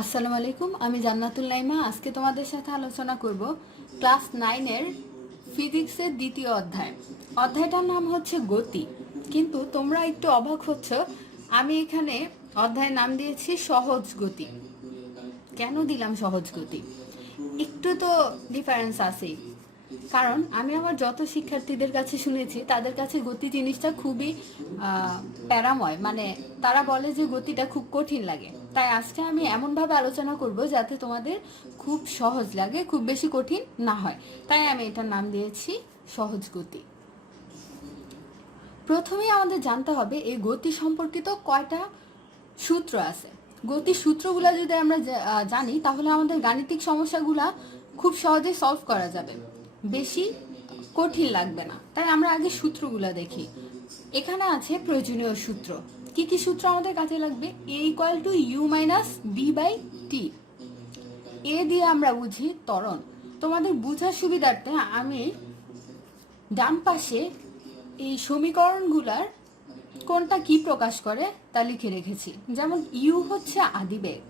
আসসালামু আলাইকুম, আমি জান্নাতুল নাইমা। আজকে তোমাদের সাথে আলোচনা করব ক্লাস 9-এর ফিজিক্সের দ্বিতীয় অধ্যায়। অধ্যায়টার নাম হচ্ছে গতি। কিন্তু তোমরা একটু অবাক হচ্ছ, আমি এখানে অধ্যায়ের নাম দিয়েছি সহজ গতি। কেন দিলাম সহজ গতি? একটু তো ডিফারেন্স আছেই। কারণ আমি আমার যত শিক্ষার্থীদের কাছে শুনেছি, তাদের কাছে গতি জিনিসটা খুবই প্যারাময়, মানে তারা বলে যে গতিটা খুব কঠিন লাগে। তাই আজকে আমি এমনভাবে আলোচনা করব যাতে তোমাদের খুব সহজ লাগে, খুব বেশি কঠিন না হয়। তাই আমি এটার নাম দিয়েছি সহজ গতি। প্রথমেই আমাদের জানতে হবে এই গতি সম্পর্কিত কয়টা সূত্র আছে। গতির সূত্রগুলো যদি আমরা জানি, তাহলে আমাদের গাণিতিক সমস্যাগুলা খুব সহজে সলভ করা যাবে, বেশি কঠিন লাগবে না। তাই আমরা আগে সূত্রগুলো দেখি। এখানে আছে প্রয়োজনীয় সূত্র। কি কি সূত্র আমাদের কাজে লাগবে? a equal to U minus B by T. A দিয়ে আমরা বুঝি ত্বরণ। তোমাদের বোঝার সুবিধার্থে আমি ডান পাশে এই সমীকরণগুলার কোনটা কি প্রকাশ করে তা লিখে রেখেছি। যেমন ইউ হচ্ছে আদিবেগ,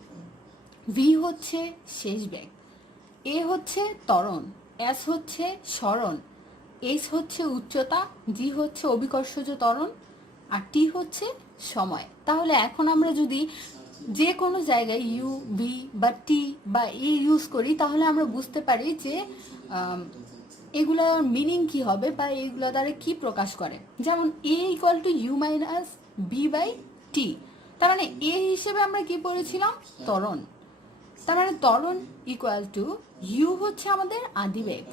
ভি হচ্ছে শেষ বেগ, এ হচ্ছে ত্বরণ, এস হচ্ছে সরণ, এইচ হচ্ছে উচ্চতা, জি হচ্ছে অভিকর্ষজ ত্বরণ, আর টি হচ্ছে সময়। তাহলে এখন আমরা যদি যে কোনো জায়গায় ইউ, ভি বা টি বা এ ইউজ করি, তাহলে আমরা বুঝতে পারি যে এগুলোর মিনিং কি হবে বা এগুলো দ্বারা কি প্রকাশ করে। যেমন A equal to U minus B by T, তার মানে এ হিসেবে আমরা কি পড়েছিলাম? ত্বরণ। তার মানে ত্বরণ ইকুয়াল টু ইউ হচ্ছে আমাদের আদিবেগ,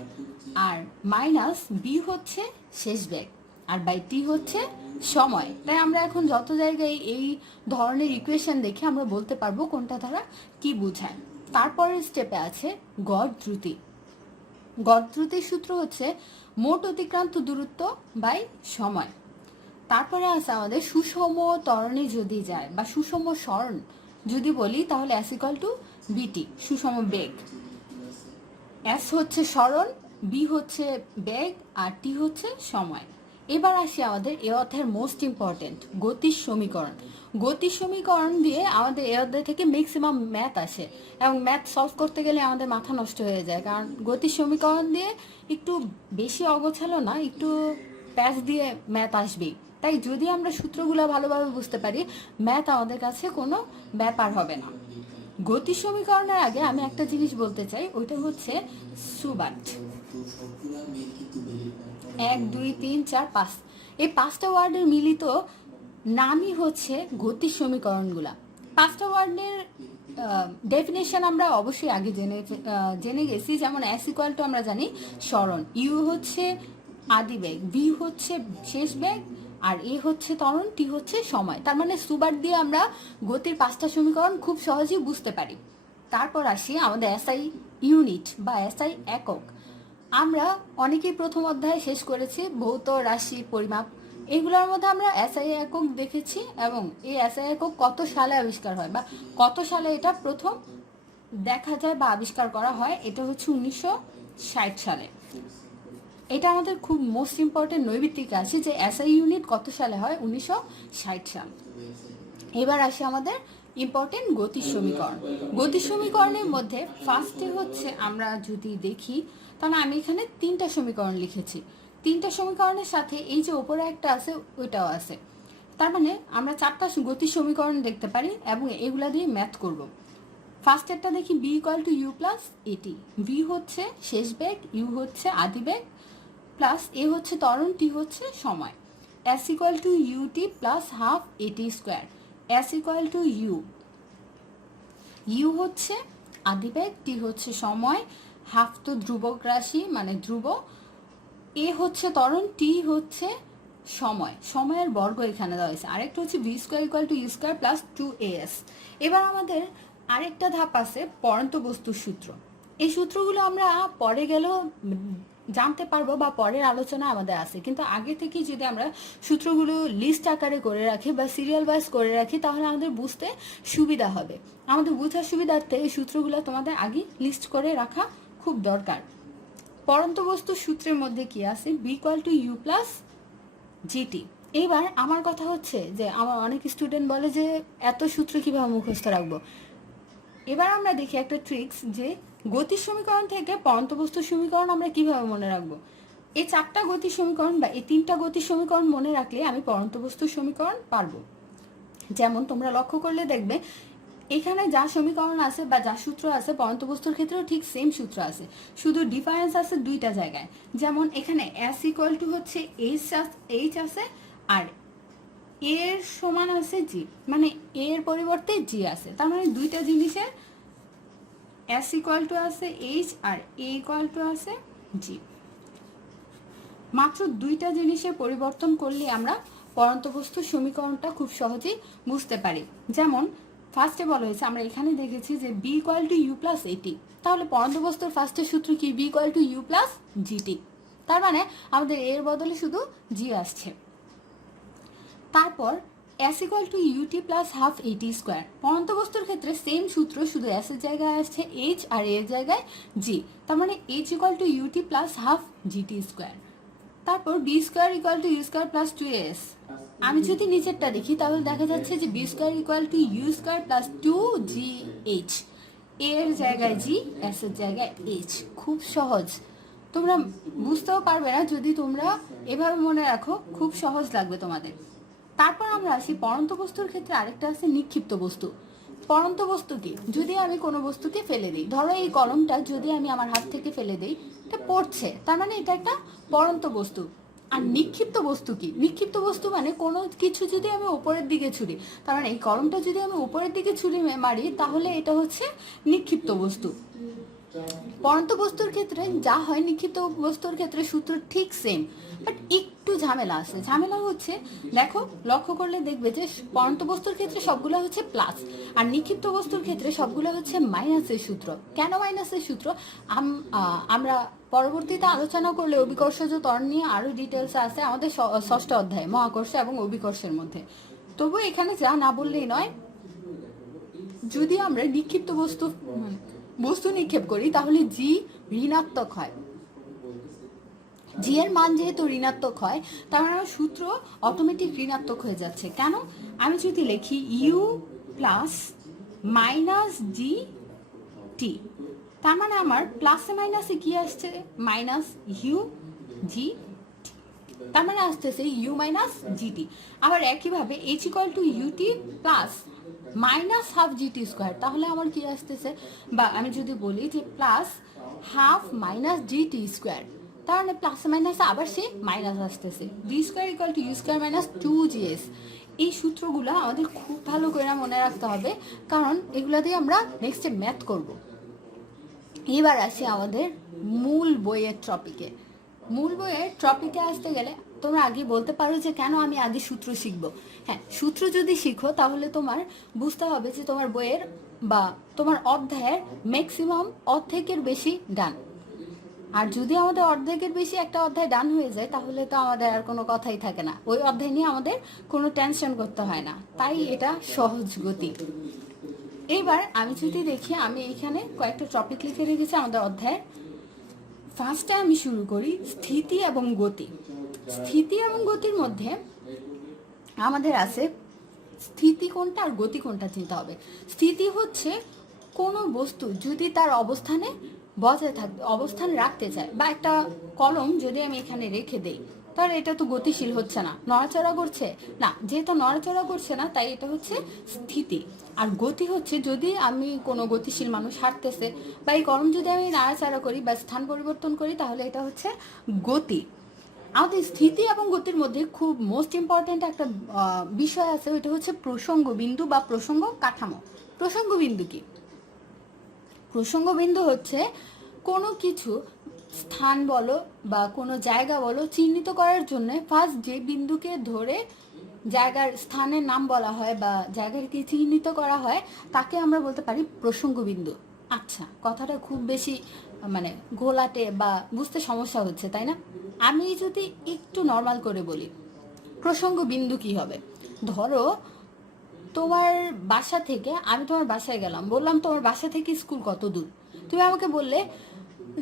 আর মাইনাস বি হচ্ছে শেষ বেগ, আর বাই টি হচ্ছে সময়। তাই আমরা এখন যত জায়গায় এই ধরনের ইকুয়েশন দেখে আমরা বলতে পারবো কোনটা দ্বারা কি বোঝায়। তারপরের স্টেপে আছে গড় দ্রুতি। গড় দ্রুতির সূত্র হচ্ছে মোট অতিক্রান্ত দূরত্ব বাই সময়। তারপরে আছে আমাদের সুষম ত্বরণে যদি যায় বা সুষম সরণ যদি বলি, তাহলে এস ইকুয়াল টু বিটি, সুষম বেগ। এস হচ্ছে সরণ, বি হচ্ছে বেগ, আর টি হচ্ছে সময়। এবার আসি আমাদের এ অধ্যায়ের মোস্ট ইম্পর্টেন্ট গতির সমীকরণ। গতির সমীকরণ দিয়ে আমাদের এ অধ্যায় থেকে ম্যাক্সিমাম ম্যাথ আসে, এবং ম্যাথ সলভ করতে গেলে আমাদের মাথা নষ্ট হয়ে যায়। কারণ গতির সমীকরণ দিয়ে একটু বেশি অগোছালো না, একটু প্যাচ দিয়ে ম্যাথ আসবেই। তাই যদি আমরা সূত্রগুলো ভালোভাবে বুঝতে পারি, ম্যাথ আমাদের কাছে কোনো ব্যাপার হবে না। গতি সমীকরণের আগে আমি একটা জিনিস বলতে চাই, ওইটা হচ্ছে সুবাট। 1 2 3 4 5, এই 5টা ওয়ার্ডের মিলিত নামই হচ্ছে গতির সমীকরণগুলা। 5টা ওয়ার্ডের ডেফিনেশন আমরা অবশ্যই আগে জেনে গেছি। যেমন এস ইকুয়াল টু আমরা জানি সরণ, ইউ হচ্ছে আদিবেগ, ভি হচ্ছে শেষ বেগ, আর এ হচ্ছে ত্বরণ, টি হচ্ছে সময়। তার মানে সুবাট দিয়ে আমরা গতির 5টা সমীকরণ খুব সহজেই বুঝতে পারি। তারপর আসি আমাদের এসআই ইউনিট বা এসআই একক। আমরা অনেকেই প্রথম অধ্যায় শেষ করেছি ভৌত রাশি পরিমাপ, এইগুলোর মধ্যে আমরা এসআই একক দেখেছি, এবং এই এসআই একক কত সালে আবিষ্কার হয় বা কত সালে এটা প্রথম দেখা যায় বা আবিষ্কার করা হয়, এটা হচ্ছে 1960 সালে। এটা আমাদের খুব মোস্ট ইম্পর্টেন্ট নৈবিত্তিক আছে যে এসআই ইউনিট কত সালে হয়, 1960 সাল। এবার আসে আমাদের ইম্পর্টেন্ট গতির সমীকরণ। গতির সমীকরণের মধ্যে ফার্স্টে হচ্ছে আমরা যদি দেখি, তাহলে আমি এখানে 3টা সমীকরণ লিখেছি। 3টা সমীকরণের সাথে এই যে ওপরে একটা আছে ওইটাও আছে। তার মানে আমরা 4টা গতির সমীকরণ দেখতে পারি এবং এগুলা দিয়ে ম্যাথ করব। ফার্স্ট একটা দেখি V equal to you plus AT. V হচ্ছে শেষ বেগ, ইউ হচ্ছে আদিবেগ, প্লাস এ হচ্ছে ত্বরণ, টি হচ্ছে সময়। S equal to U T plus half A T square. S equal to U, U হচ্ছে আদিবেগ, টি হচ্ছে সময়, হাফ তো ধ্রুবক রাশি মানে ধ্রুব, এ হচ্ছে ত্বরণ, টি হচ্ছে সময়, সময়ের বর্গ এখানে দেওয়া হয়েছে। আরেকটা হচ্ছে v square equal to u square plus 2as। এবার আমাদের আরেকটা ধাপ আছে পরন্ত বস্তুর সূত্র। এই সূত্রগুলো আমরা পরে গেলেও জানতে পারবো বা পরের আলোচনা আমাদের আছে, কিন্তু আগে থেকেই যদি আমরা সূত্রগুলো লিস্ট আকারে করে রাখি বা সিরিয়াল ওয়াইজ করে রাখি, তাহলে আমাদের বুঝতে সুবিধা হবে। আমাদের বোঝার সুবিধার্থে এই সূত্রগুলো তোমাদের আগে লিস্ট করে রাখা খুব দরকার। পরন্ত বস্তুর সূত্রের মধ্যে কি আছে? V equal to you plus g t. এইবার আমার কথা হচ্ছে যে আমার অনেক স্টুডেন্ট বলে যে এত সূত্র কিভাবে মুখস্থ রাখবো। এবার আমরা দেখি একটা ট্রিক্স, যে গতির সমীকরণ থেকে পরন্ত বস্তুর সমীকরণ আমরা কিভাবে মনে রাখবো। এই 4টা গতির সমীকরণ বা এই 3টা গতির সমীকরণ মনে রাখলে আমি পরন্ত বস্তুর সমীকরণ পারবো। যেমন তোমরা লক্ষ্য করলে দেখবে এখানে যা সমীকরণ আছে বা যা সূত্র আছে পরন্ত বস্তুর ক্ষেত্রেও ঠিক সেম সূত্র আছে, শুধু ডিফারেন্স আছে দুইটা জায়গায়। যেমন এখানে S ইকুয়াল টু হচ্ছে H আছে, আর এর সমান আছে G, মানে এর পরিবর্তে G আছে। তার মানে দুইটা জিনিসের S ইকুয়াল টু আছে H আর A ইকুয়াল টু আছে G। মাত্র দুইটা জিনিসের পরিবর্তন করলে আমরা পরন্ত বস্তুর সমীকরণটা খুব সহজেই বুঝতে পারি। যেমন ফার্স্টে বলা হয়েছে, আমরা এখানে দেখেছি যে B equal to U plus AT, তাহলে পরন্ত বস্তুর ফার্স্টের সূত্র কি? B equal to U plus GT। তার মানে আমাদের এর বদলে শুধু G আসছে। তারপর S equal two UT plus half AT square, পরন্ত বস্তুর ক্ষেত্রে সেম সূত্র, শুধু S এর জায়গায় আসছে H আর এর জায়গায় G। তার মানে H equal to UT plus half GT square. তারপর B square equal two U square plus 2S। আমি যদি নিচেরটা দেখি তাহলে দেখা যাচ্ছে যে B square equal two U square plus 2GH, এর জায়গায় G, S এর জায়গায় H। খুব সহজ, তোমরা বুঝতেও পারবে না যদি তোমরা এভাবে মনে রাখো, খুব সহজ লাগবে তোমাদের। তারপর আমরা আসি পরন্ত বস্তুর ক্ষেত্রে আরেকটা আছে নিক্ষিপ্ত বস্তু। পরন্ত বস্তু কি? যদি আমি কোনো বস্তুকে ফেলে দিই, ধরো এই কলমটা যদি আমি আমার হাত থেকে ফেলে দিই, এটা পড়ছে, তার মানে এটা একটা পরন্ত বস্তু। আর নিক্ষিপ্ত বস্তু কি? নিক্ষিপ্ত বস্তু মানে কোনো কিছু যদি আমি উপরের দিকে ছুড়ি, তার মানে এই কলমটা যদি আমি উপরের দিকে ছুরি মারি তাহলে এটা হচ্ছে নিক্ষিপ্ত বস্তু। পরন্ত বস্তুর ক্ষেত্রে যা হয় নিক্ষিপ্ত বস্তুর ক্ষেত্রে সূত্র ঠিক সেম, বাট একটু ঝামেলা আছে। ঝামেলা হচ্ছে, দেখো লক্ষ্য করলে দেখবে যে পরন্ত বস্তুর ক্ষেত্রে সবগুলো হচ্ছে প্লাস, আর নিক্ষিপ্ত বস্তুর ক্ষেত্রে সবগুলো হচ্ছে মাইনাসের সূত্র। কেন মাইনাসের সূত্র আমরা পরবর্তীতে আলোচনা করলে অভিকর্ষজ ত্বরণ নিয়ে আরো ডিটেলস আছে আমাদের ষষ্ঠ অধ্যায়ে, মহাকর্ষ এবং অভিকর্ষের মধ্যে। তবু এখানে যা না বললেই নয়, যদি আমরা নিক্ষিপ্ত বস্তু নিক্ষেপ করি তাহলে G ঋণাত্মক হয়। G এর মান যেহেতু ঋণাত্মক হয়, তার মানে আমার সূত্র অটোমেটিক ঋণাত্মক হয়ে যাচ্ছে। কেন? আমি যদি লিখি U প্লাস মাইনাস GT, তার মানে আমার প্লাসে মাইনাসে কি আসছে? মাইনাস UG, তার মানে আসতেছে U মাইনাস GT। আবার একইভাবে H equal to UT plus minus half GT square, তাহলে আমার কি আসতেছে? বা আমি যদি বলি যে plus half minus GT square, তার মানে প্লাস মাইনাসে আবার সে মাইনাস আসতেছে। D square equal two U square minus 2GS। এই সূত্রগুলো আমাদের খুব ভালো করে মনে রাখতে হবে, কারণ এগুলা দিয়ে আমরা নেক্সটে ম্যাথ করব। এবার আসি আমাদের মূল বইয়ের টপিকে। মূল বইয়ের টপিকে আসতে গেলে তোমরা আগে বলতে পারো যে কেন আমি আগে সূত্র শিখবো। হ্যাঁ, সূত্র যদি শিখো তাহলে তোমার বুঝতে হবে যে তোমার বইয়ের বা তোমার অধ্যায়ের ম্যাক্সিমাম অর্ধেকের বেশি ডান। আর যদি আমাদের অর্ধেকের বেশি একটা অধ্যায় ডান হয়ে যায় তাহলে তো আমাদের আর কোনো কথাই থাকে না, ওই অধ্যায় নিয়ে আমাদের কোনো টেনশন করতে হয় না। তাই এটা সহজ গতি। এইবার আমি যদি দেখি, আমি এখানে কয়েকটা টপিক লিখে রেখেছি আমাদের অধ্যায়ের। ফার্স্টে আমি শুরু করি স্থিতি এবং গতি। স্থিতি এবং গতির মধ্যে আমাদের আছে স্থিতি কোনটা আর গতি কোনটা চিন্তা হবে। স্থিতি হচ্ছে কোনো বস্তু যদি তার অবস্থানে বজায় থাকতে অবস্থান রাখতে চায়, বা একটা কলম যদি আমি এখানে রেখে দেই তাহলে এটা তো গতিশীল হচ্ছে না, নড়াচড়া করছে না, যেহেতু নড়াচড়া করছে না তাই এটা হচ্ছে স্থিতি। আর গতি হচ্ছে যদি আমি কোনো গতিশীল মানুষ হাঁটতেছে বা এই কলম যদি আমি নাড়াচাড়া করি বা স্থান পরিবর্তন করি তাহলে এটা হচ্ছে গতি। আমাদের স্থিতি এবং গতির মধ্যে খুব মোস্ট ইম্পর্ট্যান্ট একটা বিষয় আছে, ওইটা হচ্ছে প্রসঙ্গ বিন্দু বা প্রসঙ্গ কাঠামো। প্রসঙ্গ বিন্দু কি? প্রসঙ্গ বিন্দু হচ্ছে কোনো কিছু স্থান বলো বা কোনো জায়গা বলো চিহ্নিত করার জন্য ফার্স্ট যে বিন্দুকে ধরে জায়গার স্থানের নাম বলা হয় বা জায়গাকে চিহ্নিত করা হয় তাকে আমরা বলতে পারি প্রসঙ্গ বিন্দু। আচ্ছা, কথাটা খুব বেশি মানে ঘোলাটে বা বুঝতে সমস্যা হচ্ছে, তাই না? আমি যদি একটু নর্মাল করে বলি প্রসঙ্গ বিন্দু কি হবে, ধরো তোমার বাসা থেকে আমি তোমার বাসায় গেলাম, বললাম তোমার বাসা থেকে স্কুল কত দূর, তুমি আমাকে বললে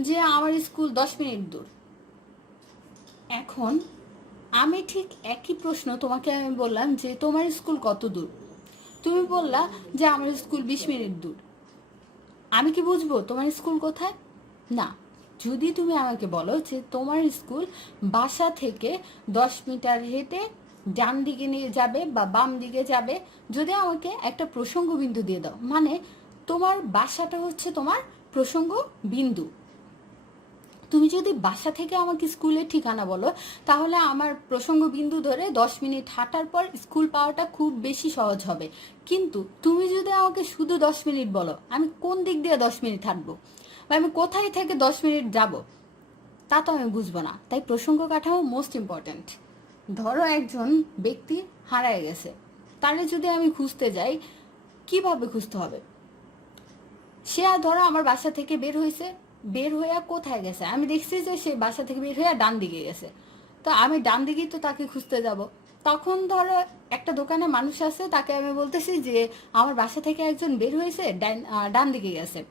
যে আমার স্কুল 10 মিনিট দূর। এখন আমি ঠিক একই প্রশ্ন তোমাকে আমি বললাম যে তোমার স্কুল কত দূর, তুমি বললা যে আমার স্কুল 20 মিনিট দূর। আমি কি বুঝবো তোমার স্কুল কোথায়? না। যদি তুমি আমাকে বলো যে তোমার স্কুল বাসা থেকে 10 মিটার হেঁটে ডান দিকে নিয়ে যাবে বা বাম দিকে যাবে, যদি আমাকে একটা প্রসঙ্গ বিন্দু দিয়ে দাও, মানে তোমার বাসাটা হচ্ছে তোমার প্রসঙ্গ বিন্দু। তুমি যদি বাসা থেকে আমাকে স্কুলের ঠিকানা বলো, তাহলে আমার প্রসঙ্গ বিন্দু ধরে 10 মিনিট হাঁটার পর স্কুল পাওয়াটা খুব বেশি সহজ হবে। কিন্তু তুমি যদি আমাকে শুধু 10 মিনিট বলো, আমি কোন দিক দিয়ে 10 মিনিট হাঁটবো বা আমি কোথায় থেকে 10 মিনিট যাব, তা তো আমি বুঝবো না। তাই প্রসঙ্গ কাঠামো মোস্ট ইম্পর্ট্যান্ট। ধরো একজন ব্যক্তি হারায় গেছে, তাহলে যদি আমি খুঁজতে যাই, কিভাবে খুঁজতে হবে? সে আর ধরো আমার বাসা থেকে বের হয়েছে, বের হইয়া কোথায় গেছে, আমি দেখছি যে সে বাসা থেকে বের হইয়া ডান দিকে গেছে, তো আমি ডান দিকেই তো তাকে খুঁজতে যাব। তখন ধরো একটা দোকানে মানুষ আছে, তাকে আমি বলতেছি যে আমার বাসা থেকে একজন বের হয়েছে, ডান দিকে গেছে।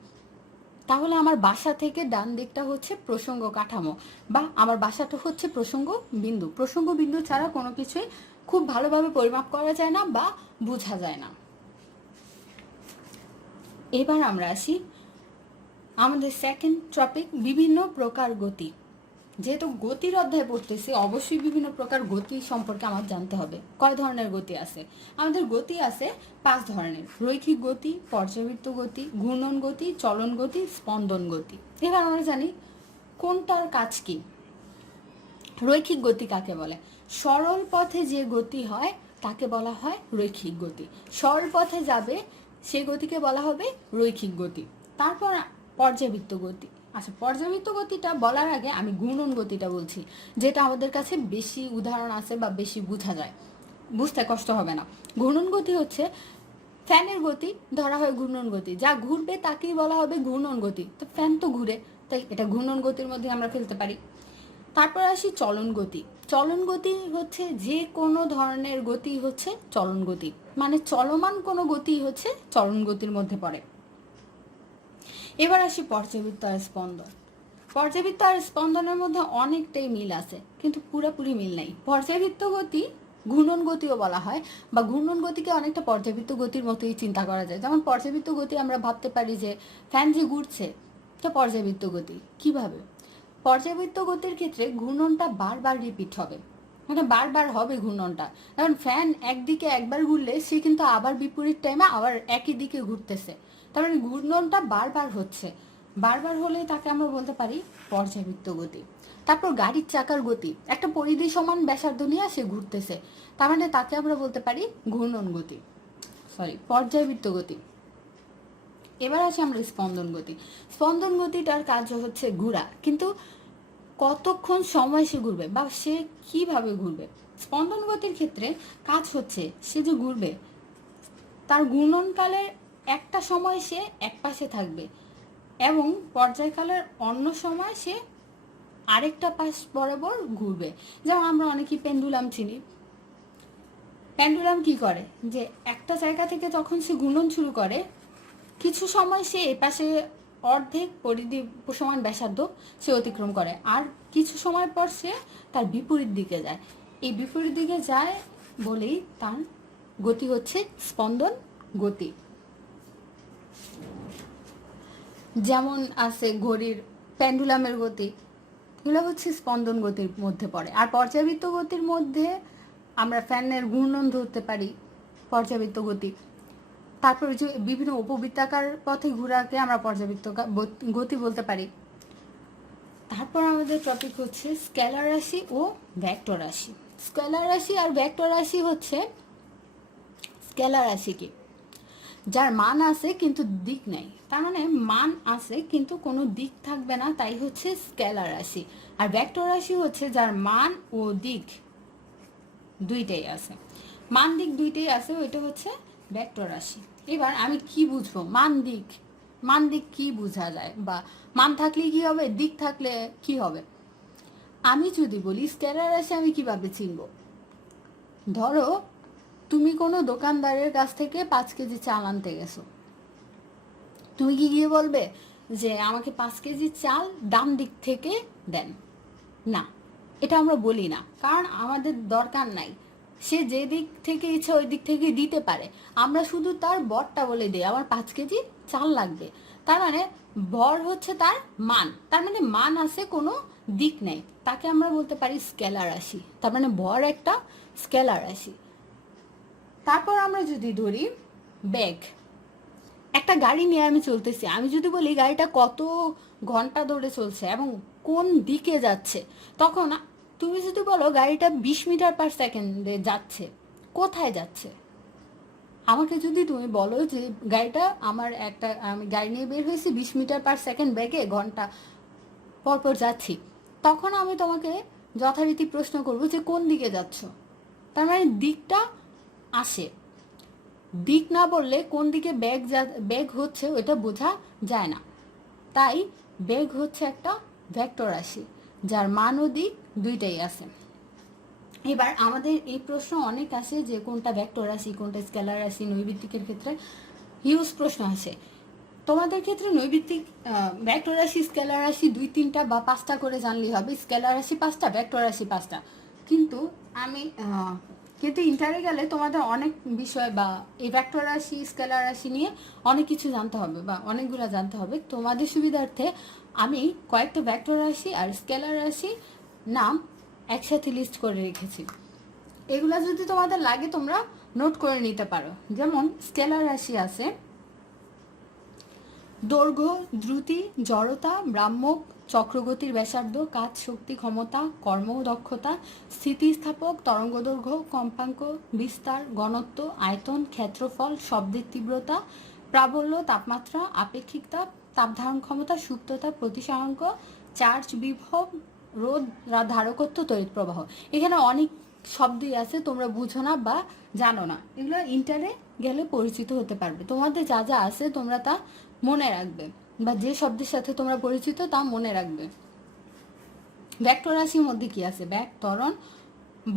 তাহলে আমার বাসা থেকে ডান দিকটা হচ্ছে প্রসঙ্গ কাঠামো, বা আমার বাসাটা হচ্ছে প্রসঙ্গ বিন্দু। প্রসঙ্গ বিন্দু ছাড়া কোনো কিছুই খুব ভালোভাবে পরিমাপ করা যায় না বা বোঝা যায় না। এবার আমরা আসি আমাদের সেকেন্ড টপিক, বিভিন্ন প্রকার গতি। যেহেতু গতির অধ্যায় পড়তেছি, অবশ্যই বিভিন্ন প্রকার গতি সম্পর্কে আমার জানতে হবে। কয় ধরনের গতি আছে? আমাদের গতি আছে 5 ধরনের: রৈখিক গতি, পর্যাবৃত্ত গতি, ঘূর্ণন গতি, চলন গতি, স্পন্দন গতি। এবার আমরা জানি কোনটার কাজ কি। রৈখিক গতি কাকে বলে? সরল পথে যে গতি হয় তাকে বলা হয় রৈখিক গতি। সরল পথে যাবে সে গতিকে বলা হবে রৈখিক গতি। তারপর পর্যাবৃত্ত গতি। আচ্ছা, পর্যাবৃত্ত গতিটা বলার আগে আমি ঘূর্ণন গতিটা বলছি, যেটা আমাদের কাছে বেশি উদাহরণ আছে বা বেশি বোঝা যায়, বুঝতে কষ্ট হবে না। ঘূর্ণন গতি হচ্ছে ফ্যানের গতি ধরা হয় ঘূর্ণন গতি, যা ঘুরবে তাকেই বলা হবে ঘূর্ণন গতি। তো ফ্যান তো ঘুরে, তাই এটা ঘূর্ণন গতির মধ্যে আমরা ফেলতে পারি। তারপর আসি চলন গতি। চলন গতি হচ্ছে যে কোনো ধরনের গতি হচ্ছে চলন গতি, মানে চলমান কোনো গতি হচ্ছে চলন গতির মধ্যে পড়ে। এবার আসি পর্যাবৃত্ত আর স্পন্দন। পর্যাবৃত্ত আর স্পন্দনের মধ্যে অনেকটাই মিল আছে, কিন্তু পুরোপুরি মিল নেই। পর্যাবৃত্ত গতি ঘূর্ণন গতিও বলা হয়, বা ঘূর্ণন গতিকে অনেকটা পর্যাবৃত্ত গতির মতোই চিন্তা করা যায়। যেমন পর্যাবৃত্ত গতি আমরা ভাবতে পারি যে ফ্যান যে ঘুরছে, এটা পর্যাবৃত্ত গতি। কিভাবে? পর্যাবৃত্ত গতির ক্ষেত্রে ঘূর্ণনটা বারবার রিপিট হবে, মানে বারবার হবে ঘূর্ণনটা। কারণ ফ্যান একদিকে একবার ঘুরলে সে কিন্তু আবার বিপরীত টাইমে আবার একই দিকে ঘুরতেছে, তার মানে ঘূর্ণনটা বারবার হচ্ছে। বারবার হলে তাকে আমরা বলতে পারি পর্যাবৃত্ত গতি। তারপর গাড়ির চাকার গতি, একটা পরিধি সমান ব্যাসার্ধ নিয়ে সে ঘুরতেছে, তার মানে তাকে আমরা বলতে পারি ঘূর্ণন গতি, পর্যাবৃত্ত গতি। এবার আছে আমরা স্পন্দন গতি। স্পন্দন গতিটার কাজ হচ্ছে ঘোরা, কিন্তু কতক্ষণ সময় সে ঘুরবে বা সে কিভাবে ঘুরবে। স্পন্দন গতির ক্ষেত্রে কাজ হচ্ছে সে যে ঘুরবে, তার ঘূর্ণনকালের একটা সময় সে এক পাশে থাকবে এবং পর্যায়কালের অন্য সময় সে আরেকটা পাশ বরাবর ঘুরবে। যেমন আমরা অনেকেই পেন্ডুলাম চিনি। পেন্ডুলাম কি করে, যে একটা জায়গা থেকে যখন সে ঘূর্ণন শুরু করে, কিছু সময় সে এপাশে অর্ধেক পরিধি সমান ব্যাসার্ধ সে অতিক্রম করে, আর কিছু সময় পর সে তার বিপরীত দিকে যায়। এই বিপরীত দিকে যায় বলেই তার গতি হচ্ছে স্পন্দন গতি। যেমন আছে ঘড়ির পেন্ডুলামের গতি, এগুলো হচ্ছে স্পন্দন গতির মধ্যে পড়ে। আর পর্যাবৃত্ত গতির মধ্যে আমরা ফ্যানের ঘূর্ণন ধরতে পারি পর্যাবৃত্ত গতি। তারপরে যে বিভিন্ন উপবৃত্তাকার পথে ঘোরাকে আমরা পর্যাবৃত্ত গতি বলতে পারি। তারপর আমাদের টপিক হচ্ছে স্কেলার রাশি ও ভেক্টর রাশি। স্কেলার রাশি আর ভেক্টর রাশি হচ্ছে, স্কেলার রাশি কি, যার মান আছে কিন্তু দিক নেই, তার মানে মান আছে কিন্তু কোনো দিক থাকবে না, তাই হচ্ছে স্কেলার রাশি। আর ভেক্টর রাশি হচ্ছে যার মান ও দিক দুইটাই আছে, মান দিক দুইটাই আছে, ওইটা হচ্ছে ভেক্টর রাশি। এবার আমি কি বুঝবো মান দিক? মান দিক কি বোঝা যায়, বা মান থাকলে কি হবে, দিক থাকলে কি হবে? আমি যদি বলি স্কেলার রাশি আমি কিভাবে চিনব? ধরো তুমি কোনো দোকানদারের কাছ থেকে 5 কেজি চাল আনতে গেছো, তুমি কি গিয়ে বলবে যে আমাকে 5 কেজি চাল ডান দিক থেকে দেন? না, এটা আমরা বলি না, কারণ আমাদের দরকার নাই। সে যে দিক থেকে ইচ্ছা ওই দিক থেকে দিতে পারে, আমরা শুধু তার বরটা বলে দিই আমার 5 কেজি চাল লাগবে। তার মানে ভর হচ্ছে তার মান, তার মানে মান আছে, কোনো দিক নেই, তাকে আমরা বলতে পারি স্কেলার রাশি। তার মানে ভর একটা স্কেলার রাশি। তারপর আমরা যদি ধরি বেগ, একটা গাড়ি নিয়ে আমি চলতেছি, আমি যদি বলি গাড়িটা কত ঘন্টা ধরে চলছে এবং কোন দিকে যাচ্ছে, তখন তুমি যদি বলো গাড়িটা 20 মিটার/সেকেন্ডে যাচ্ছে, কোথায় যাচ্ছে? আমাকে যদি তুমি বলো যে গাড়িটা আমি গাড়ি নিয়ে বের হয়েছি 20 মিটার/সেকেন্ড বেগে ঘন্টা পরপর যাচ্ছি, তখন আমি তোমাকে যথারীতি প্রশ্ন করবো যে কোন দিকে যাচ্ছ। তার মানে দিকটা আসে, দিক না বললে কোন দিকে বেগ হচ্ছে ওটা বোঝা যায় না। তাই বেগ হচ্ছে একটা ভেক্টর রাশি যার মান ও দিক দুইটাই আছে। এবার আমাদের এই প্রশ্ন অনেক আসে যে কোনটা ভেক্টর রাশি কোনটা স্কেলার রাশি, নৈবিত্তিকের ক্ষেত্রে হিউজ প্রশ্ন আসে। তোমাদের ক্ষেত্রে নৈবিত্তিক ভেক্টর রাশি স্কেলার রাশি 2-3টা বা 5টা করে জানলেই হবে, স্কেলার রাশি 5টা, ভেক্টর রাশি 5টা। কিন্তু ইন্টারে গেলে তোমাদের অনেক বিষয় বা এই ভেক্টর রাশি স্কেলার রাশি নিয়ে অনেক কিছু জানতে হবে বা অনেকগুলো জানতে হবে। তোমাদের সুবিধার্থে আমি কয়েকটা ভেক্টর রাশি আর স্কেলার রাশি নাম একসাথে লিস্ট করে রেখেছি, এগুলা যদি তোমাদের লাগে তোমরা নোট করে নিতে পারো। যেমন স্কেলার রাশি আছে দৈর্ঘ্য, দ্রুতি, জড়তা, ভ্রাম্যক, চক্রগতির ব্যাসার্ধ, কাজ, শক্তি, ক্ষমতা, কর্ম, দক্ষতা, স্থিতিস্থাপক, তরঙ্গদৈর্ঘ্য, কম্পাঙ্ক, বিস্তার, ঘনত্ব, আয়তন, ক্ষেত্রফল, শব্দের তীব্রতা, প্রাবল্য, তাপমাত্রা, আপেক্ষিক তাপ, তাপ ধারণ ক্ষমতা, সুপ্ততা, প্রতিসরাঙ্ক, চার্জ, বিভব, রোধ, ধারকত্ব, তড়িৎ প্রবাহ। এখানে অনেক শব্দই আছে তোমরা বুঝো না বা জানো না, এগুলো ইন্টারে গেলে পরিচিত হতে পারবে। তোমাদের যা যা আছে তোমরা তা মনে রাখবে বা যে শব্দের সাথে তোমরা পরিচিত তা মনে রাখবে। ভেক্টর রাশির মধ্যে কি আছে? বেগ, ত্বরণ,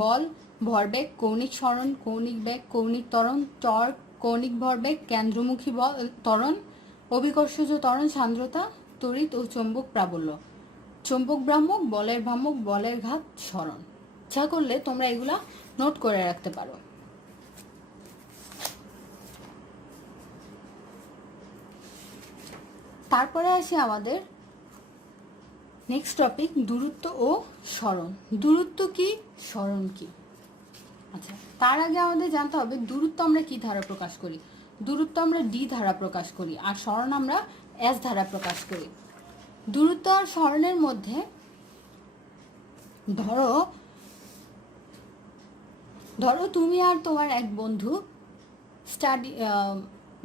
বল, ভরবেগ, কৌণিক সরণ, কৌণিক বেগ, কৌণিক ত্বরণ, টর্ক, কৌণিক ভরবেগ, কেন্দ্রমুখী ত্বরণ, অভিকর্ষজ ত্বরণ, সান্দ্রতা, তড়িৎ ও চৌম্বক প্রাবল্য, চৌম্বক ভ্রামক, বলের ভ্রামক, বলের ঘাত, সরণ। ইচ্ছা করলে তোমরা এগুলা নোট করে রাখতে পারো। তারপরে আসি আমাদের নেক্সট টপিক, দূরত্ব ও সরণ। দূরত্ব কি, সরণ কি? আচ্ছা, তার আগে আমাদের জানতে হবে দূরত্ব আমরা কি ধারা প্রকাশ করি। দূরত্ব আমরা ডি ধারা প্রকাশ করি আর সরণ আমরা এস ধারা প্রকাশ করি। দূরত্ব আর সরণের মধ্যে ধরো তুমি আর তোমার এক বন্ধু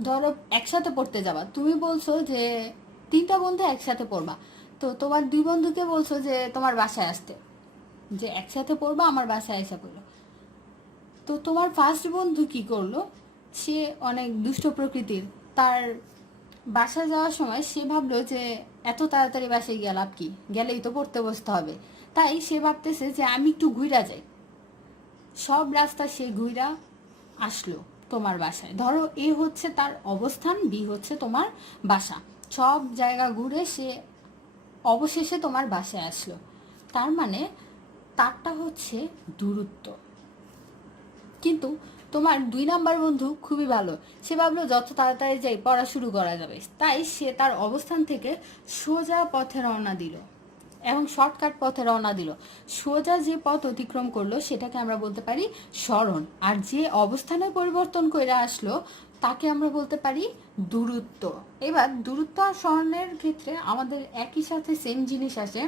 ধরো একসাথে পড়তে যাবা, তুমি বলছো যে 3টা বন্ধু একসাথে পড়বা, তো তোমার 2 বন্ধুকে বলছো যে তোমার বাসায় আসতে, যে একসাথে পড়বা আমার বাসায় এসে পড়লো। তো তোমার ফার্স্ট বন্ধু কি করলো, সে অনেক দুষ্ট প্রকৃতির, তার বাসায় যাওয়ার সময় সে ভাবলো যে এত তাড়াতাড়ি বাসায় গিয়ে লাভ কি, গেলেই তো পড়তে বসতে হবে। তাই সে ভাবতেছে যে আমি একটু ঘুরা যাই, সব রাস্তা সে ঘুরা আসলো তোমার বাসায়। ধরো এ হচ্ছে তার অবস্থান, বি হচ্ছে তোমার বাসা, সব জায়গা ঘুরে সে অবশেষে তোমার বাসায় আসলো। তার মানে তারটা হচ্ছে দূরত্ব। কিন্তু তোমার 2 নাম্বার বন্ধু খুবই ভালো, সে ভাবলো যত তাড়াতাড়ি যাই পড়া শুরু করা যাবে, তাই সে তার অবস্থান থেকে সোজা পথে রওনা দিল এবং শর্টকাট পথে রওনা দিল। সোজা যে পথ অতিক্রম করলো সেটাকে আমরা বলতে পারি সরণ, আর যে অবস্থানে পরিবর্তন করে আসলো তাকে আমরা বলতে পারি দূরত্ব। এবার দূরত্ব আর সরণের ক্ষেত্রে আমাদের একই সাথে সেম জিনিস আসে।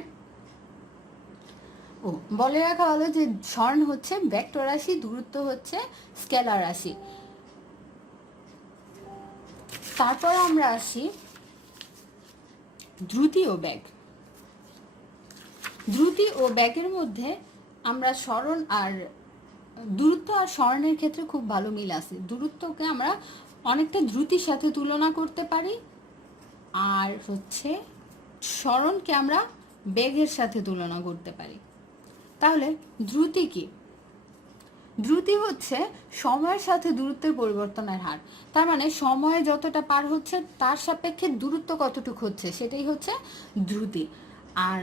বলে রাখা হলো যে সরণ হচ্ছে ভেক্টর রাশি, দূরত্ব হচ্ছে স্কেলার রাশি। তারপর আমরা আসি দ্রুতি ও বেগ। দ্রুতি ও বেগের মধ্যে আমরা সরণ আর দূরত্ব আর সরণের ক্ষেত্রে খুব ভালো মিল আছে। দূরত্বকে আমরা অনেকটা দ্রুতির সাথে তুলনা করতে পারি, আর হচ্ছে সরণকে আমরা বেগের সাথে তুলনা করতে পারি। তাহলে দ্রুতি কি? দ্রুতি হচ্ছে সময়ের সাথে দূরত্বের পরিবর্তনের হার। তার মানে সময়ে যতটা পার হচ্ছে তার সাপেক্ষে দূরত্ব কতটুকু হচ্ছে সেটাই হচ্ছে দ্রুতি। আর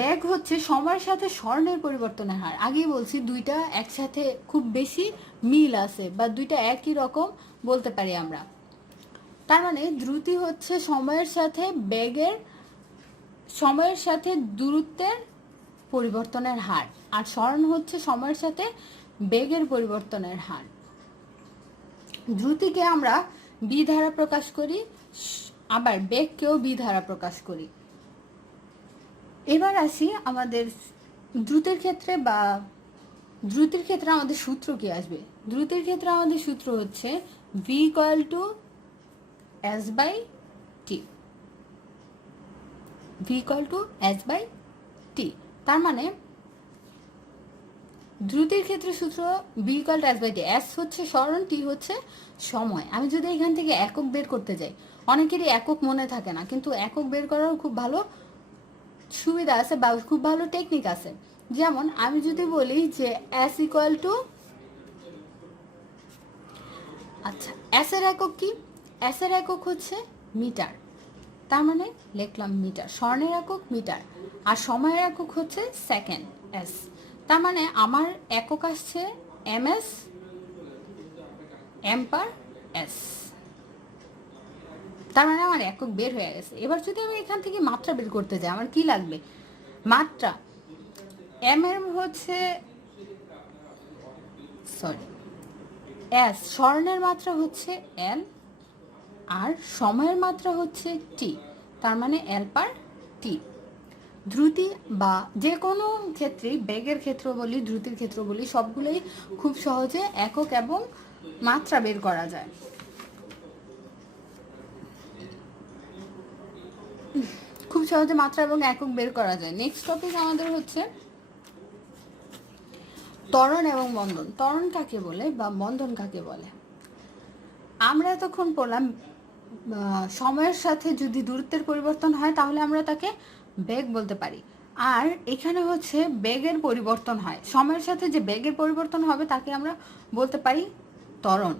বেগ হচ্ছে সময়ের সাথে সরণের পরিবর্তনের হার। আগেই বলছি দুইটা একসাথে খুব বেশি মিল আছে বা দুইটা একই রকম বলতে পারি আমরা। তার মানে দ্রুতি হচ্ছে সময়ের সাথে দূরত্বের পরিবর্তনের হার, আর স্মরণ হচ্ছে সময়ের সাথে বেগের পরিবর্তনের হার। দ্রুতিকে আমরা বি দ্বারা প্রকাশ করি, আবার বেগকেও বি দ্বারা প্রকাশ করি। এবার আসি আমাদের দ্রুতির ক্ষেত্রে আমাদের সূত্র কি আসবে। দ্রুতির ক্ষেত্রে আমাদের সূত্র হচ্ছে V equal to S by T. V equal to S by T. তার মানে দ্রুতির ক্ষেত্রে সূত্র V equal to S by T. S হচ্ছে স্মরণ, টি হচ্ছে সময়। আমি যদি এখান থেকে একক বের করতে যাই, অনেকেরই একক মনে থাকে না, কিন্তু একক বের করার খুব ভালো সুবিধা আছে বা খুব ভালো টেকনিক আছে। যেমন আমি যদি বলি যে এস ইকুয়াল টু, আচ্ছা এস এর একক কি? এস এর একক হচ্ছে মিটার। তার মানে লিখলাম মিটার। স্বর্ণের একক মিটার, আর সময়ের একক হচ্ছে সেকেন্ড, এস। তার মানে আমার একক আসছে m s, m per s. তার মানে আমার একক বের হয়ে গেছে। এবার যদি আমি এখান থেকে মাত্রা বের করতে যাই, আমার কি লাগবে? মাত্রা এম এর হচ্ছে এস, স্বর্ণের মাত্রা হচ্ছে এল, আর সময়ের মাত্রা হচ্ছে টি। তার মানে এল পার টি। দ্রুতি বা যে কোনো ক্ষেত্রে, বেগের ক্ষেত্র বলি, দ্রুতির ক্ষেত্র বলি, সবগুলোই খুব সহজে একক এবং মাত্রা বের করা যায়। খুব সহজে মাত্রা এবং একক বের করা যায়। নেক্সট টপিক আমাদের হচ্ছে ত্বরণ এবং মন্দন। ত্বরণ কাকে বলে বা মন্দন কাকে বলে? আমরা এতক্ষণ পড়লাম সময়ের সাথে যদি দূরত্বের পরিবর্তন হয় তাহলে আমরা তাকে বেগ বলতে পারি। আর এখানে হচ্ছে বেগের পরিবর্তন হয়, সময়ের সাথে যে বেগের পরিবর্তন হবে তাকে আমরা বলতে পারি ত্বরণ।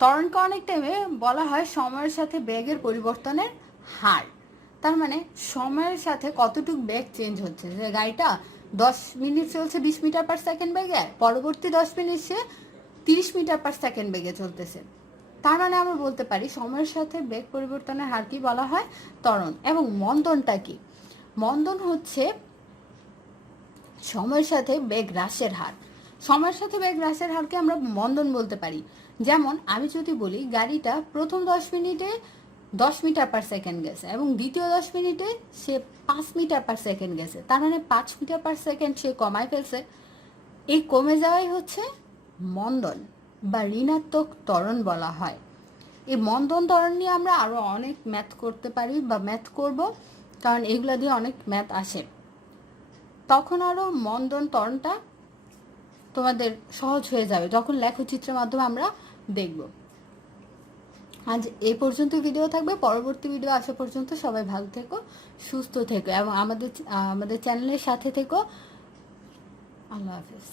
ত্বরণকে অনেক টাইমে বলা হয় সময়ের সাথে বেগের পরিবর্তনের হার। তার মানে সময়ের সাথে কতটুকু বেগ চেঞ্জ হচ্ছে। যে গাড়িটা 10 মিনিট চলছে 20 মিটার পার সেকেন্ড বেগে, পরবর্তী 10 মিনিট সে 30 মিটার পার সেকেন্ড বেগে চলতেছে। তার মানে আমরা বলতে পারি সময়ের সাথে বেগ পরিবর্তনের হার কি বলা হয়? ত্বরণ। এবং মন্দনটা কি? মন্দন হচ্ছে সময়ের সাথে বেগ হ্রাসের হার। সময়ের সাথে বেগ হ্রাসের হারকে আমরা মন্দন বলতে পারি। যেমন আমি যদি বলি গাড়িটা প্রথম 10 মিনিটে 10 মিটার পার সেকেন্ড গেছে এবং দ্বিতীয় 10 মিনিটে সে 5 মিটার পার সেকেন্ড গেছে, তার মানে 5 মিটার পার সেকেন্ড সে কমায় ফেলছে। এই কমে যাওয়াই হচ্ছে মন্দন বা ঋণাত্মক ত্বরণ বলা হয়। এই মন্দন ত্বরণ নিয়ে আমরা আরও অনেক ম্যাথ করতে পারি বা ম্যাথ করব, কারণ এগুলা দিয়ে অনেক ম্যাথ আসে। তখন আরও মন্দন ত্বরণটা তোমাদের সহজ হয়ে যাবে যখন লেখচিত্রের মাধ্যমে আমরা দেখব। আজ এই পর্যন্ত ভিডিও থাকবে। পরবর্তী ভিডিও আসা পর্যন্ত সবাই ভালো থেকো, সুস্থ থেকো এবং আমাদের চ্যানেলের সাথে থেকো। আল্লাহ হাফেজ।